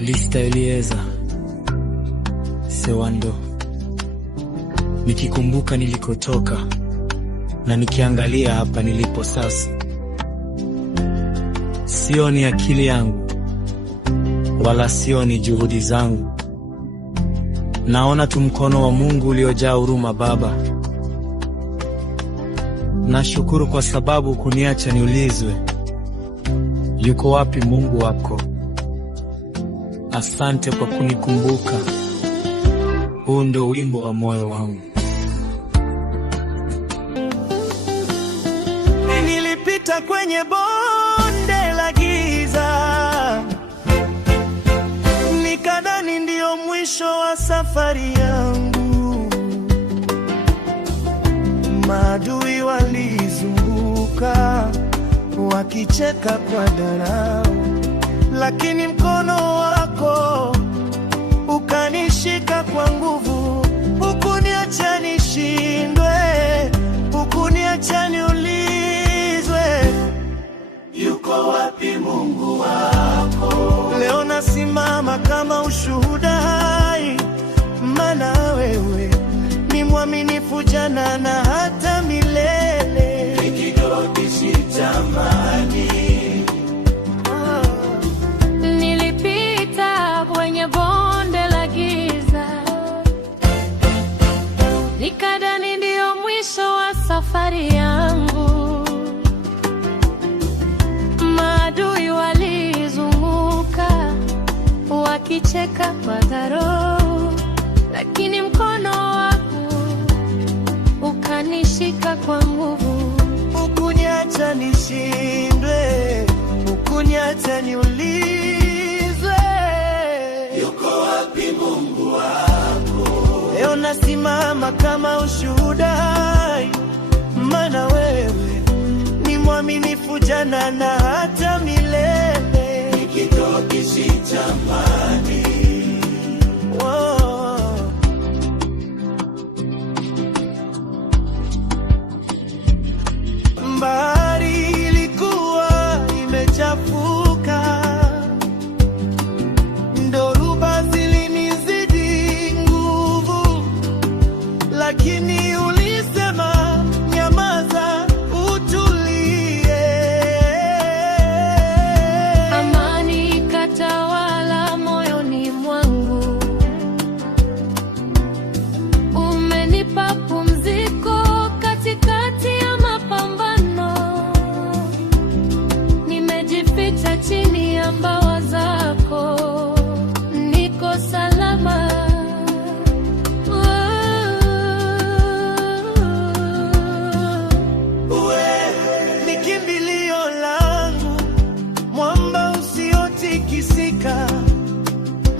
Lista Elieza Sewando. Nikikumbuka nilikotoka na nikiangalia hapa nilipo sasa, sioni akili yangu wala sioni juhudi zangu. Naona tu mkono wa Mungu uliojaa huruma. Baba, nashukuru kwa sababu kuniacha niulizwe, yuko wapi Mungu wako? Asante kwa kunikumbuka. Huu ndio wimbo wa moyo wangu. Nilipita kwenye bonde la giza, nikadhani ndio mwisho wa safari yangu. Maadui walizunguka wakicheka kwa dharau, lakini mkono wako ukanishika kwa nguvu. Hukuniacha nishindwe, hukuniacha niulizwe, yuko wapi Mungu wako? Leo nasimama kama ushuhuda hai, maana wewe ni mwaminifu jana na hata milele. Kidogo sitamani. Nilipita kwenye bonde la giza, nikadhani ndio mwisho wa safari yangu. Maadui walizunguka wakicheka kwa dharau, lakini mkono wako ukanishika kwa nguvu. Hukuniacha nishindwe, hukuniacha niulizwe, yuko wapi Mungu wako? Leo nasimama kama ushuhuda hai, maana wewe ni mwaminifu jana na hata milele. Nikitoki sitamani. Bahari ilikuwa imechafuka, dhoruba zilinizidi nguvu, lakini ulisema nyamaza, utulie. Amani ikatawala moyoni mwangu, umenipa pumziko katikati ya mapambano. Nimejificha chini ya mbawa zako, niko salama. Wewe ni kimbilio langu, mwamba usiotikisika,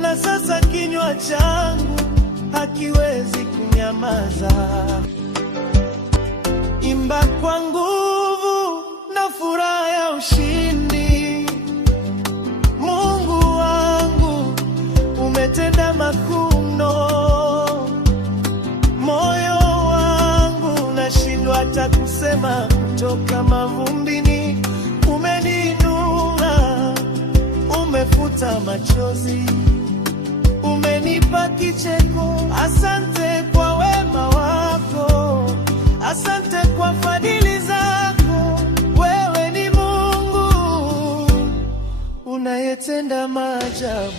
na sasa kinywa changu hakiwezi kunyamaza. Imba kwa nguvu na furaha ya ushindi. Mungu wangu umetenda makuu mno, moyo wangu nashindwa hata kusema. Kutoka mavumbini umeniinua, umefuta machozi, umenipa kicheko. Asante kwa wema wako, asante kwa fadhili zako. Wewe ni Mungu unayetenda maajabu.